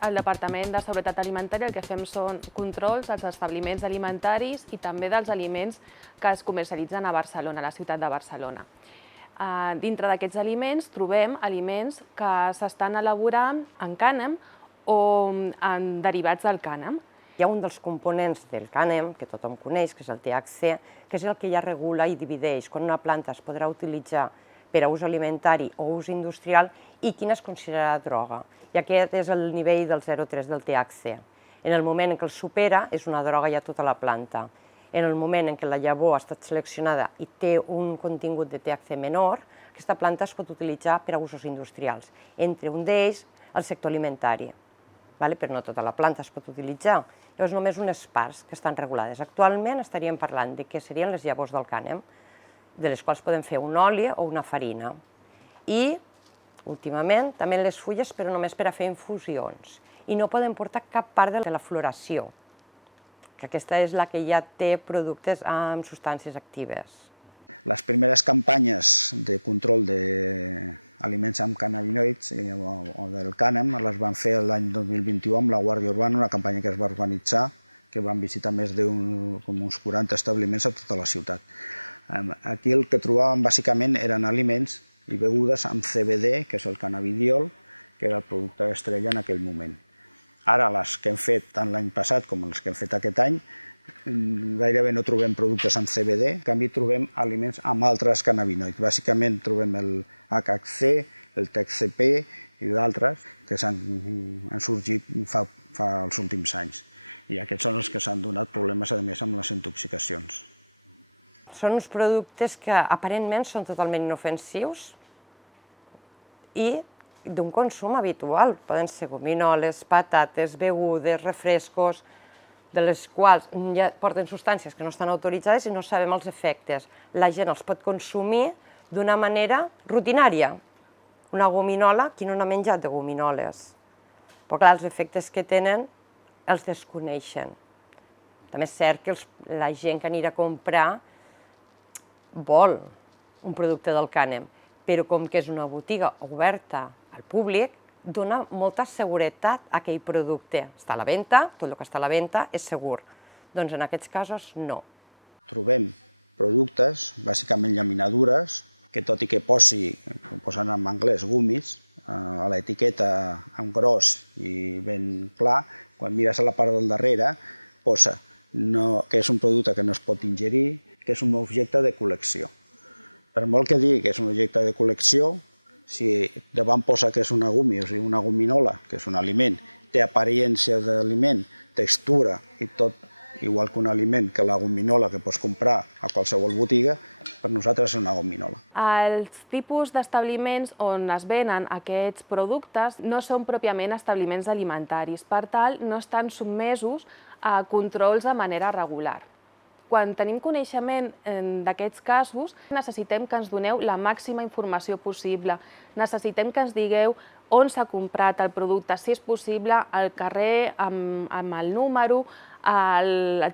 al Departament de Seguretat Alimentària el que fem són controls als establiments alimentaris i també dels aliments que es comercialitzen a Barcelona, a la ciutat de Barcelona. Dintre d'aquests aliments trobem aliments que s'estan elaborant en cànem o en derivats del cànem. Hi ha un dels components del cànem, que tothom coneix, que és el THC, que és el que ja regula i divideix quan una planta es podrà utilitzar per a ús alimentari o ús industrial i quina es considerarà droga. I aquest és el nivell del 0,3 del THC. En el moment en què el supera, és una droga ja tota la planta. En el moment en què la llavor ha estat seleccionada i té un contingut de THC menor, aquesta planta es pot utilitzar per a usos industrials, entre un d'ells el sector alimentari. Però no tota la planta es pot utilitzar. Llavors, només unes parts que estan regulades. Actualment estaríem parlant de què serien les llavors del cànem, de les quals podem fer un oli o una farina. I, últimament, també les fulles, però només per a fer infusions. I no podem portar cap part de la floració, que aquesta és la que ja té productes amb substàncies actives. Les primeres campanyes de control d'aliments amb cannabinoids o del cànem les van fer l'any 2021 amb la Guàrdia Urbana, una campanya que es va organitzar, que van visitar més d'uns 40 establiments a tota la ciutat. Aquí el que trobàvem bàsicament eren aliments i begudes amb CBD, que és el cannabidiol, que era el producte estrella en aquell moment. Ara, les que hem fet tant l'any passat com les que hem fet aquest any, gairebé no trobem productes amb CBD, en canvi trobem aliments amb altres cannabinoids. Bàsicament trobem el HHC, el THCP i d'altres que han sorgit fa els últims anys. I aquests són els que s'han donat problemes, a més, amb les intoxicacions. Són uns productes que aparentment són totalment inofensius i d'un consum habitual. Poden ser gominoles, patates, begudes, refrescos, de les quals ja porten substàncies que no estan autoritzades i no sabem els efectes. La gent els pot consumir d'una manera rutinària. Una gominola, qui no n'ha menjat de gominoles? Però clar, els efectes que tenen els desconeixen. També és cert que la gent que anirà a comprar vol un producte del cànem, però com que és una botiga oberta al públic, dona molta seguretat a aquell producte. Està a la venda, tot el que està a la venda és segur. Doncs en aquests casos no. Trobem productes, bàsicament llaminadures, que tot i que posen en anglès gummis, a l'etiqueta en gros i ben clar, quan mires a la part del darrere, posa que és un producte que no es pot ingerir, que és un objecte de col·lecció. Per molt que digui que és un objecte de col·lecció, si davant posa que és una gumi, o sigui, una gominola, que és un aliment, té aparença d'aliment, textura i tot igual que un aliment, que la gominola que pots comprar a qualsevol botiga, per nosaltres és una gominola. Els tipus d'establiments on es venen aquests productes no són pròpiament establiments alimentaris, per tant, no estan sotmesos a controls de manera regular. Quan tenim coneixement d'aquests casos, necessitem que ens doneu la màxima informació possible. Necessitem que ens digueu on s'ha comprat el producte, si és possible, al carrer, amb el número, el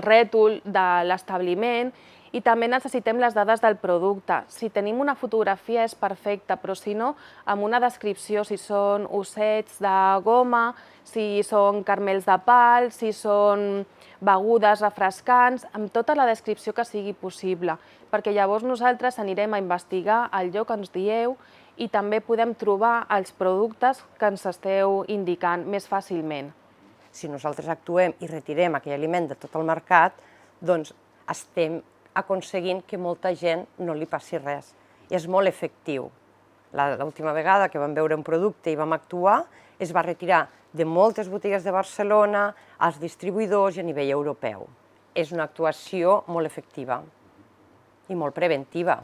rètol de l'establiment, i també necessitem les dades del producte. Si tenim una fotografia és perfecte, però si no, amb una descripció, si són ossets de goma, si són caramels de pal, si són begudes refrescants, amb tota la descripció que sigui possible, perquè llavors nosaltres anirem a investigar el lloc que ens dieu i també podem trobar els productes que ens esteu indicant més fàcilment. Si nosaltres actuem i retirem aquell aliment de tot el mercat, doncs estem aconseguint que molta gent no li passi res. I és molt efectiu. L'última vegada que vam veure un producte i vam actuar, es va retirar de moltes botigues de Barcelona, als distribuïdors i a nivell europeu. És una actuació molt efectiva i molt preventiva.